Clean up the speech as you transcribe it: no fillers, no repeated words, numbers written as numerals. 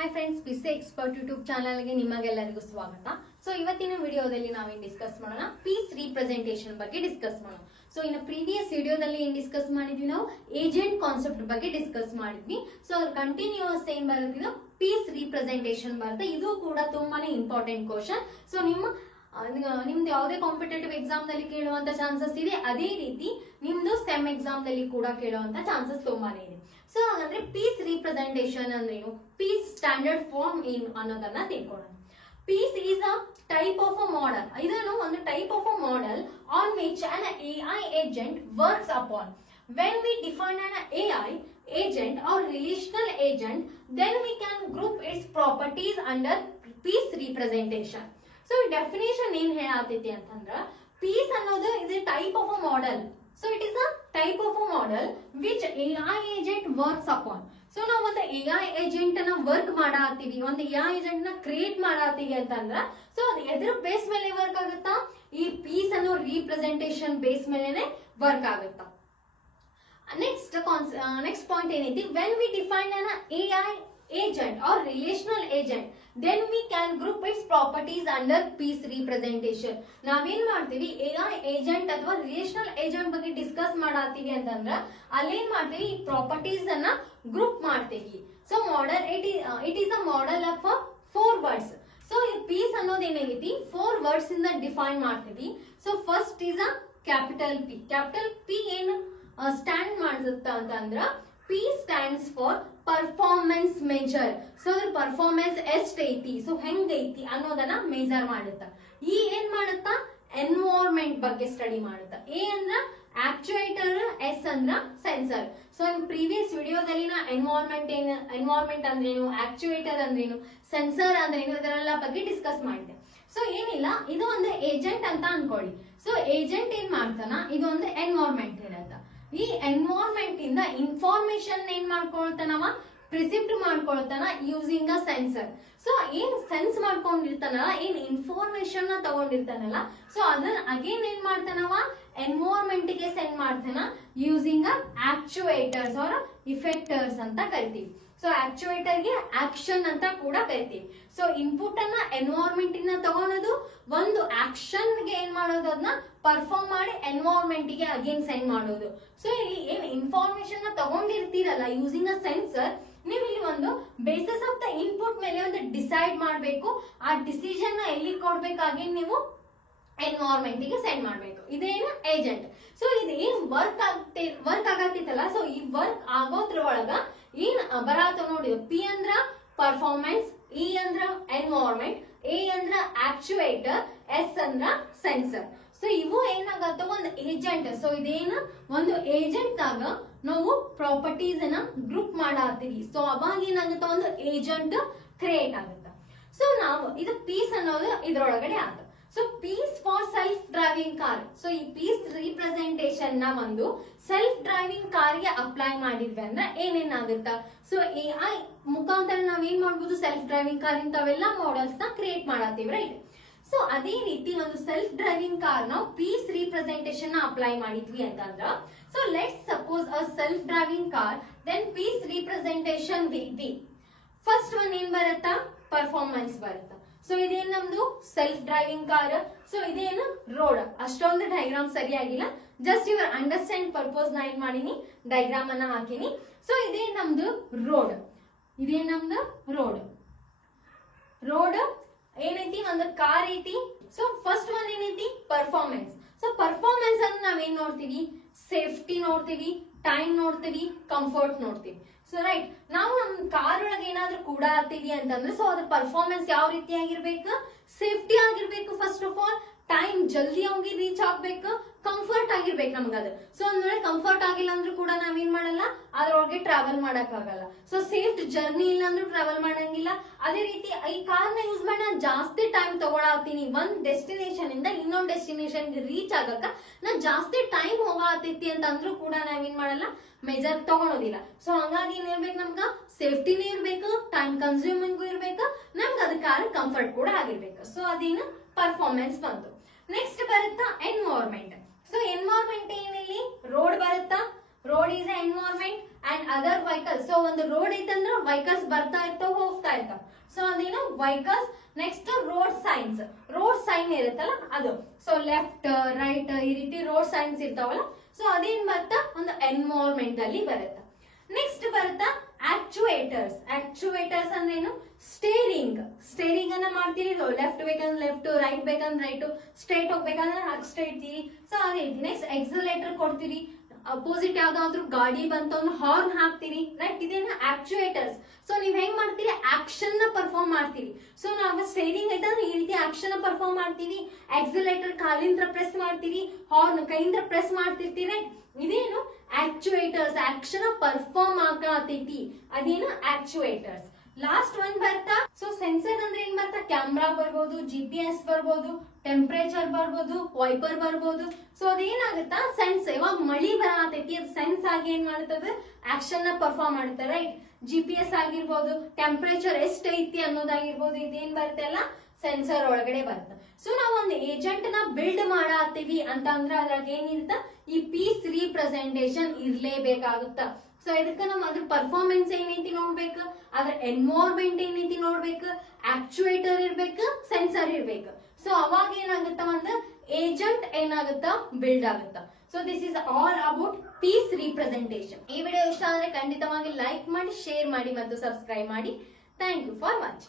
Hi friends, PC expert YouTube ಚಾನಲ್ಗೆ ನಿಮಗೆಲ್ಲರಿಗೂ ಸ್ವಾಗತ. ಸೊ ಇವತ್ತಿನ ವಿಡಿಯೋದಲ್ಲಿ ನಾವೇನು ಡಿಸ್ಕಸ್ ಮಾಡೋಣ, ಪೀಸ್ ರೀಪ್ರೆಸೆಂಟೇಷನ್ ಬಗ್ಗೆ ಡಿಸ್ಕಸ್ ಮಾಡೋಣ. ಸೊ ಇನ್ನು ಪ್ರೀವಿಯಸ್ ವಿಡಿಯೋದಲ್ಲಿ ಏನ್ ಡಿಸ್ಕಸ್ ಮಾಡಿದ್ವಿ, ನಾವು ಏಜೆಂಟ್ ಕಾನ್ಸೆಪ್ಟ್ ಬಗ್ಗೆ ಡಿಸ್ಕಸ್ ಮಾಡಿದ್ವಿ. ಸೊ ಕಂಟಿನ್ಯೂಸ್ ಏನ್ ಬರುತ್ತೆ, ಪೀಸ್ ರೀಪ್ರೆಸೆಂಟೇಷನ್ ಬರುತ್ತೆ. ಇದು ಕೂಡ ತುಂಬಾನೇ ಇಂಪಾರ್ಟೆಂಟ್ ಕ್ವಶನ್. ಸೊ ನಿಮ್ದು ಯಾವುದೇ ಕಾಂಪಿಟೇಟಿವ್ ಎಕ್ಸಾಮ್ ದಲ್ಲಿ ಕೇಳುವಂತ ಚಾನ್ಸಸ್ ಇದೆ, ಅದೇ ರೀತಿ ನಿಮ್ದು ಸೆಮ್ ಎಕ್ಸಾಮ್ ದಲ್ಲಿ ಕೂಡ ಕೇಳುವಂತ ಚಾನ್ಸಸ್ ತುಂಬಾನೇ ಇದೆ. ಸೊ ಹಾಗಾದ್ರೆ ಪೀಸ್ ರೀಪ್ರೆಸೆಂಟೇಷನ್ ಅಂದ್ರೇನು, ಪೀಸ್ ಸ್ಟ್ಯಾಂಡರ್ಡ್ ಫಾರ್ಮ್ ಏನು ಅನ್ನೋದನ್ನ ತಿಳ್ಕೊಳ್ಳೋಣ. PEAS is a type of a model. ಇದನ್ನು ಒಂದು type of a model on which an AI agent works upon. When we define an AI agent or relational agent, then we can group its properties under piece representation. So definition ಏನ್ ಹೇಳತೈತಿ ಅಂತಂದ್ರ, piece ಅನ್ನೋದು is a type of a model. So it is a type of a model which AI agent works upon. So ನಾವು ಒಂದು AI agent ಅನ್ನ work ಮಾಡಾತೀವಿ, ಒಂದು AI agent ನ create ಮಾಡಾತೀವಿ ಅಂತಂದ್ರ, so ಅದು ಎದ್ರ ಬೇಸ್ ಮೇಲೆ ವರ್ಕ್ ಆಗುತ್ತಾ, ಈ ಪೀಸ್ ಅನ್ನೋ ರೀಪ್ರೆಸೆಂಟೇಷನ್ ಬೇಸ್ ಮೇಲೆ ವರ್ಕ್ ಆಗುತ್ತಾ. ನೆಕ್ಸ್ಟ್ ಪಾಯಿಂಟ್ ಏನೈತಿ, when we define an AI agent or relational agent, then we can group its properties under piece representation. ನಾವೇನ್ ಮಾಡ್ತೀವಿ, AI agent ಅಥವಾ ರಿಲೇಷನಲ್ ಏಜೆಂಟ್ ಬಗ್ಗೆ ಡಿಸ್ಕಸ್ ಮಾಡಾತೀವಿ ಅಂತಂದ್ರ ಅಲ್ಲೇನ್ ಮಾಡ್ತೀವಿ, ಈ ಪ್ರಾಪರ್ಟೀಸ್ ಅನ್ನ ಗ್ರೂಪ್ ಮಾಡ್ತೀವಿ. So model it is a model of 4 words. So ಈ ಪೀಸ್ ಅನ್ನೋದು ಏನಾಗೈತಿ, 4 ವರ್ಡ್ಸ್ ಇಂದ ಡಿಫೈನ್ ಮಾಡ್ತೀವಿ. So first is a capital P. Capital P ಏನು ಸ್ಟ್ಯಾಂಡ್ ಮಾಡುತ್ತ ಅಂತಂದ್ರ, P stands for performance measure. So the performance ಎಷ್ಟೈತಿ, ಸೊ ಹೆಂಗೈತಿ ಅನ್ನೋದನ್ನ ಮೆಜರ್ ಮಾಡುತ್ತ. ಈ ಏನ್ ಮಾಡುತ್ತ, ಎನ್ವೈರನ್ಮೆಂಟ್ ಬಗ್ಗೆ ಸ್ಟಡಿ ಮಾಡುತ್ತ. ಎ ಅಂದ್ರ ಆಕ್ಚುಯೇಟರ್, ಎಸ್ ಅಂದ್ರ ಸೆನ್ಸರ್. ಸೊ ಇನ್ ಪ್ರೀವಿಯಸ್ ವಿಡಿಯೋದಲ್ಲಿ ನಾ ಎನ್ವೈರನ್ಮೆಂಟ್ ಅಂದ್ರೇನು, ಆಕ್ಚುಯೇಟರ್ ಅಂದ್ರೇನು, ಸೆನ್ಸರ್ ಅಂದ್ರೇನು, ಇದರೆಲ್ಲ ಬಗ್ಗೆ ಡಿಸ್ಕಸ್ ಮಾಡಿದೆ. ಸೊ ಏನಿಲ್ಲ, ಇದು ಒಂದು ಏಜೆಂಟ್ ಅಂತ ಅನ್ಕೊಳ್ಳಿ. ಸೊ ಏಜೆಂಟ್ ಏನ್ ಮಾಡ್ತಾನ, ಇದು ಒಂದು ಎನ್ವೈರನ್ಮೆಂಟ್ ಇರತ್ತ. ಈ ಎನ್ವೈರನ್ಮೆಂಟ್ ಇಂದ ಇನ್ಫಾರ್ಮೇಶನ್ ಏನ್ ಮಾಡ್ಕೊಳ್ತಾನವ, ಪ್ರಿಸಿಪ್ಟ್ ಮಾಡ್ಕೊಳ್ತಾನ ಯೂಸಿಂಗ್ ಅ ಸೆನ್ಸರ್. ಸೊ ಏನ್ ಸೆನ್ಸ್ ಮಾಡ್ಕೊಂಡಿರ್ತಾನಲ್ಲ, ಏನ್ ಇನ್ಫಾರ್ಮೇಶನ್ ನ ತಗೊಂಡಿರ್ತಾನಲ್ಲ, ಸೊ ಅದನ್ನ ಅಗೇನ್ ಏನ್ ಮಾಡ್ತಾನವ, ಎನ್ವೈರನ್ಮೆಂಟ್ ಗೆ ಸೆಂಡ್ ಮಾಡ್ತಾನ ಯೂಸಿಂಗ್ ಅ ಆಕ್ಚುಯೇಟರ್ಸ್ ಆರ್ ಇಫೆಕ್ಟರ್ಸ್ ಅಂತ ಕರಿತೀವಿ. ಸೊ ಆಕ್ಚುಯೇಟರ್ ಗೆ ಆಕ್ಷನ್ ಅಂತ ಕೂಡ ಕರಿತೀವಿ. ಸೊ ಇನ್ಪುಟ್ ಅನ್ನ ಎನ್ವೈರನ್ಮೆಂಟ್ ಇಂದ ತಗೊಳೋದು, ಒಂದು ಆಕ್ಷನ್ ಗೆ ಏನ್ ಮಾಡೋದು, ಅದನ್ನ ಪರ್ಫಾರ್ಮ್ ಮಾಡಿ ಎನ್ವೈರನ್ಮೆಂಟ್ ಗೆ ಅಗೇನ್ ಸೆಂಡ್ ಮಾಡೋದು. ಸೊ ಇಲ್ಲಿ ಏನ್ ಇನ್ಫಾರ್ಮೇಶನ್ ನ ತಗೊಂಡಿರ್ತೀರಲ್ಲ ಯೂಸಿಂಗ್ ಅ ಸೆನ್ಸರ್, ನೀವು ಇಲ್ಲಿ ಒಂದು ಬೇಸಿಸ್ ಆಫ್ ದ ಇನ್ಪುಟ್ ಮೇಲೆ ಒಂದು ಡಿಸೈಡ್ ಮಾಡಬೇಕು. ಆ ಡಿಸಿಷನ್ ನ ಎಲ್ಲಿ ಕೊಡ್ಬೇಕಾಗಿ ನೀವು ಎನ್ವೈರನ್ಮೆಂಟ್ ಗೆ ಸೆಂಡ್ ಮಾಡಬೇಕು. ಇದೇನು ಏಜೆಂಟ್. ಸೊ ಇದು ಏನ್ ವರ್ಕ್ ಆಗತ್ತಿತ್ತಲ್ಲ, ಸೊ ಈ ವರ್ಕ್ ಆಗೋದ್ರೊಳಗ ಏನ್ ಬರಾತ ನೋಡಿ, ಪಿ ಅಂದ್ರ ಪರ್ಫಾರ್ಮೆನ್ಸ್, ಇ ಅಂದ್ರ ಎನ್ವೈರನ್ಮೆಂಟ್, ಎ ಅಂದ್ರ ಆಕ್ಚುಯೇಟರ್, ಎಸ್ ಅಂದ್ರ ಸೆನ್ಸರ್. ಸೊ ಇವು ಏನಾಗತ್ತ, ಒಂದು ಏಜೆಂಟ್. ಸೊ ಇದೇನ ಒಂದು ಏಜೆಂಟ್ ಆಗ ನಾವು ಪ್ರಾಪರ್ಟೀಸ್ ಅನ್ನ ಗ್ರೂಪ್ ಮಾಡಾತೀವಿ. ಸೊ ಅವಾಗ ಏನಾಗುತ್ತ, ಒಂದು ಏಜೆಂಟ್ ಕ್ರಿಯೇಟ್ ಆಗುತ್ತ. ಸೊ ನಾವು ಇದು ಪೀಸ್ ಅನ್ನೋದು ಇದ್ರೊಳಗಡೆ ಆತ. So PEAS for self driving car. So ಈ ಪೀಸ್ ರೀಪ್ರೆಸೆಂಟೇಷನ್ ನ ಒಂದು ಸೆಲ್ಫ್ ಡ್ರೈವಿಂಗ್ ಕಾರ್ ಗೆ ಅಪ್ಲೈ ಮಾಡಿದ್ವಿ ಅಂದ್ರೆ ಏನೇನಾಗುತ್ತ, ಸೊ AI ಮುಖಾಂತರ ನಾವ್ ಏನ್ ಮಾಡ್ಬೋದು, ಸೆಲ್ಫ್ ಡ್ರೈವಿಂಗ್ ಕಾರ್ ಇಂಥವೆಲ್ಲ ಮಾಡೆಲ್ಸ್ ನ ಕ್ರಿಯೇಟ್ ಮಾಡತ್ತೀವಿ, ರೈಟ್. ಸೊ ಅದೇ ರೀತಿ ಒಂದು ಸೆಲ್ಫ್ ಡ್ರೈವಿಂಗ್ ಕಾರ್ ನಾವು ಪೀಸ್ ರೀಪ್ರೆಸೆಂಟೇಷನ್ ನ ಅಪ್ಲೈ ಮಾಡಿದ್ವಿ ಅಂತಂದ್ರ, so let's suppose a self driving car, then PEAS representation will be, first one ಏನ್ ಬರುತ್ತಾ, ಪರ್ಫಾರ್ಮೆನ್ಸ್ ಬರುತ್ತಾ. ಸೊ ಇದೇನ್ ನಮ್ದು ಸೆಲ್ಫ್ ಡ್ರೈವಿಂಗ್ ಕಾರ್. ಸೊ ಇದೇನು ರೋಡ್, ಅಷ್ಟೊಂದು ಡೈಗ್ರಾಮ್ ಸರಿಯಾಗಿಲ್ಲ, ಜಸ್ಟ್ ಯುವರ್ ಅಂಡರ್ಸ್ಟ್ಯಾಂಡ್ ಪರ್ಪೋಸ್ ನಾ ಏನ್ ಮಾಡೀನಿ, ಡೈಗ್ರಾಮ್ ಅನ್ನ ಹಾಕಿನಿ. ಸೊ ಇದೇ ನಮ್ದು ರೋಡ್, ಇದೇ ನಮ್ದು ರೋಡ್ ಏನೈತಿ, ಒಂದು ಕಾರ್ ಐತಿ. ಸೊ ಫಸ್ಟ್ ಒನ್ ಏನೈತಿ, ಪರ್ಫಾರ್ಮೆನ್ಸ್. ಸೊ ಪರ್ಫಾರ್ಮೆನ್ಸ್ ಅಂದ್ರೆ ನಾವೇನ್ ನೋಡ್ತೀವಿ, ಸೇಫ್ಟಿ ನೋಡ್ತೀವಿ, ಟೈಮ್ ನೋಡ್ತೀವಿ, ಕಂಫರ್ಟ್ ನೋಡ್ತೀವಿ. ಸೊ ರೈಟ್, ನಾವು ನಮ್ ಕಾರ್ ಒಳಗೆ ಏನಾದ್ರೂ ಕೂಡ ಆಗ್ತೀವಿ ಅಂತಂದ್ರೆ, ಸೊ ಅದ್ರ ಪರ್ಫಾರ್ಮೆನ್ಸ್ ಯಾವ ರೀತಿ ಆಗಿರ್ಬೇಕು, ಸೇಫ್ಟಿ ಆಗಿರ್ಬೇಕು. ಫಸ್ಟ್ ಆಫ್ ಆಲ್ ಟೈಮ್ ಜಲ್ದಿ ಹೋಗಿ ರೀಚ್ ಆಗ್ಬೇಕು, ಕಂಫರ್ಟ್ ಆಗಿರ್ಬೇಕು ನಮ್ಗದು. ಸೊ ಒಂದ್ ವೇಳೆ ಕಂಫರ್ಟ್ ಆಗಿಲ್ಲ ಅಂದ್ರೂ ಕೂಡ ನಾವೇನ್ ಮಾಡಲ್ಲ, ಅದ್ರೊಳಗೆ ಟ್ರಾವೆಲ್ ಮಾಡಕ್ ಆಗಲ್ಲ. ಸೊ ಸೇಫ್ ಜರ್ನಿ ಇಲ್ಲ ಅಂದ್ರೂ ಟ್ರಾವೆಲ್ ಮಾಡಂಗಿಲ್ಲ. ಅದೇ ರೀತಿ ಈ ಕಾರ್ ನ ಯೂಸ್ ಮಾಡಿ ನಾನು ಜಾಸ್ತಿ ಟೈಮ್ ತಗೊಳತೀನಿ, ಒಂದ್ ಡೆಸ್ಟಿನೇಷನ್ ಇಂದ ಇನ್ನೊಂದ್ ಡೆಸ್ಟಿನೇಷನ್ ರೀಚ್ ಆಗಕ್ಕ ನಾನ್ ಜಾಸ್ತಿ ಟೈಮ್ ಹೋಗತೈತಿ ಅಂತ ಅಂದ್ರೂ ಕೂಡ ನಾವೇನ್ ಮಾಡಲ್ಲ, ಮೆಜರ್ ತಗೊಳೋದಿಲ್ಲ. ಸೊ ಹಂಗಾಗಿ ಏನ್ ಇರ್ಬೇಕು, ನಮ್ಗ ಸೇಫ್ಟಿನೂ ಇರ್ಬೇಕು, ಟೈಮ್ ಕನ್ಸ್ಯೂಮಿಂಗು ಇರ್ಬೇಕು, ನಮ್ಗೆ ಅದ ಕಾರ್ ಕಂಫರ್ಟ್ ಕೂಡ ಆಗಿರ್ಬೇಕು. ಸೊ ಅದೇನು ಪರ್ಫಾರ್ಮೆನ್ಸ್ ಬಂತು. ನೆಕ್ಸ್ಟ್ ಬರುತ್ತಾ ಎನ್ವೈರನ್ಮೆಂಟ್. ಸೊ ಎನ್ವೈರನ್ಮೆಂಟ್ ಏನಿಲ್ಲಿ ರೋಡ್ ಬರುತ್ತಾ, road is environment and other vehicles. So ಒಂದು ರೋಡ್ ಐತಂದ್ರೆ ವೆಹಿಕಲ್ಸ್ ಬರ್ತಾ ಇರ್ತಾವ ಹೋಗ್ತಾ ಇರ್ತಾವ. ಸೊ ಅದೇನು vehicles. Next road signs, road sign ಇರುತ್ತಲ್ಲ ಅದು. ಸೊ ಲೆಫ್ಟ್ ರೈಟ್ ಈ ರೀತಿ ರೋಡ್ ಸೈನ್ಸ್ ಇರ್ತಾವಲ್ಲ, ಸೊ ಅದೇನ್ ಬರ್ತಾ ಒಂದು ಎನ್ವೈರನ್ಮೆಂಟ್ ಅಲ್ಲಿ ಬರುತ್ತೆ. ನೆಕ್ಸ್ಟ್ ಬರ್ತಾ ಆಕ್ಚುಯೇಟರ್ಸ್. ಆಕ್ಚುಯೇಟರ್ಸ್ ಅಂದ್ರೆ ಏನು? ಸ್ಟೇರಿಂಗ್ ಅನ್ನ ಮಾಡ್ತೀರಿ, ಲೆಫ್ಟ್ ಬೇಕಂದ್ರೆ ಲೆಫ್ಟ್, ರೈಟ್ ಬೇಕಂದ್ರೆ ರೈಟ್, ಸ್ಟ್ರೈಟ್ ಹೋಗ್ಬೇಕಂದ್ರೆ ಸ್ಟ್ರೈಟ್. ಸೊ ಅದೇ ರೀತಿ ನೆಕ್ಸ್ಟ್ ಎಕ್ಸಲೇಟರ್ ಕೊಡ್ತೀರಿ, ಅಪೋಸಿಟ್ ಯಾವ್ದಾದ್ರು ಗಾಡಿ ಬಂತು ಅಂದ್ರೆ ಹಾರ್ನ್ ಹಾಕ್ತೀರಿ, ರೈಟ್. ಇದೇನ ಆಕ್ಚುಯೇಟರ್ಸ್. ಸೊ ನೀವ್ ಹೆಂಗ್ ಮಾಡ್ತೀರಿ? ಆಕ್ಷನ್ ನ ಪರ್ಫಾರ್ಮ್ ಮಾಡ್ತೀರಿ. ಸೊ ನಾವು ಸ್ಟೇರಿಂಗ್ ಐತಂದ್ರೆ ಈ ರೀತಿ ಆಕ್ಷನ್ ಪರ್ಫಾರ್ಮ್ ಮಾಡ್ತೀವಿ, ಎಕ್ಸಲೇಟರ್ ಕಾಲಿಂದ ಪ್ರೆಸ್ ಮಾಡ್ತೀರಿ, ಹಾರ್ನ್ ಕೈಯಿಂದ ಪ್ರೆಸ್ ಮಾಡ್ತಿರ್ತೀರಿ, ರೈಟ್. ಇದೇನು? ಆಕ್ಚುಯೇಟರ್ಸ್. ಆಕ್ಷನ್ ಪರ್ಫಾರ್ಮ್ ಆಗತೈತಿ, ಅದೇನು? ಆಕ್ಚುಯೇಟರ್ಸ್. ಲಾಸ್ಟ್ ಒನ್ ಬರ್ತಾ, ಸೊ ಸೆನ್ಸರ್ ಅಂದ್ರೆ ಏನ್ ಬರ್ತಾ? ಕ್ಯಾಮ್ರಾ ಬರ್ಬೋದು, GPS ಬರ್ಬೋದು, ಟೆಂಪರೇಚರ್ ಬರ್ಬೋದು, ವೈಪರ್ ಬರ್ಬೋದು. ಸೊ ಅದೇನಾಗುತ್ತಾ? ಸೆನ್ಸ್. ಇವಾಗ ಮಳಿ ಬರತೈತಿ, ಅದು ಸೆನ್ಸ್ ಆಗಿ ಏನ್ ಮಾಡ್ತದೆ? ಆಕ್ಷನ್ ನ ಪರ್ಫಾರ್ಮ್ ಮಾಡುತ್ತೆ, ರೈಟ್. GPS ಆಗಿರ್ಬೋದು, ಟೆಂಪರೇಚರ್ ಎಷ್ಟೈತಿ ಅನ್ನೋದಾಗಿರ್ಬೋದು, ಇದೇನ್ ಬರುತ್ತೆ ಅಲ್ಲ, ಸೆನ್ಸರ್ ಒಳಗಡೆ ಬರುತ್ತೆ. ಸೊ ನಾವ್ ಒಂದು ಏಜೆಂಟ್ ನ ಬಿಲ್ಡ್ ಮಾಡತ್ತೀವಿ ಅಂತ ಅಂದ್ರೆ ಅದ್ರಾಗ ಏನಿರುತ್ತ? ಈ ಪೀಸ್ ರೀಪ್ರೆಸೆಂಟೇಷನ್ ಇರ್ಲೇಬೇಕಾಗುತ್ತ. ಸೊ ಇದಕ್ಕ ನಮ್ ಅದ್ರ ಪರ್ಫಾರ್ಮೆನ್ಸ್ ಏನೈತಿ ನೋಡ್ಬೇಕು, ಅದ್ರ ಎನ್ವೈರನ್ಮೆಂಟ್ ಏನೈತಿ ನೋಡ್ಬೇಕು, ಆಕ್ಚುಯೇಟರ್ ಇರ್ಬೇಕು, ಸೆನ್ಸರ್ ಇರ್ಬೇಕು. ಸೊ ಅವಾಗ ಏನಾಗುತ್ತ? ಒಂದು ಏಜೆಂಟ್ ಏನಾಗುತ್ತ? ಬಿಲ್ಡ್ ಆಗುತ್ತ. So this is all about piece representation. ಈ ವಿಡಿಯೋ ಇಷ್ಟ ಆದ್ರೆ ಖಂಡಿತವಾಗಿ ಲೈಕ್ ಮಾಡಿ, ಶೇರ್ ಮಾಡಿ ಮತ್ತು ಸಬ್ಸ್ಕ್ರೈಬ್ ಮಾಡಿ. Thank you for watching.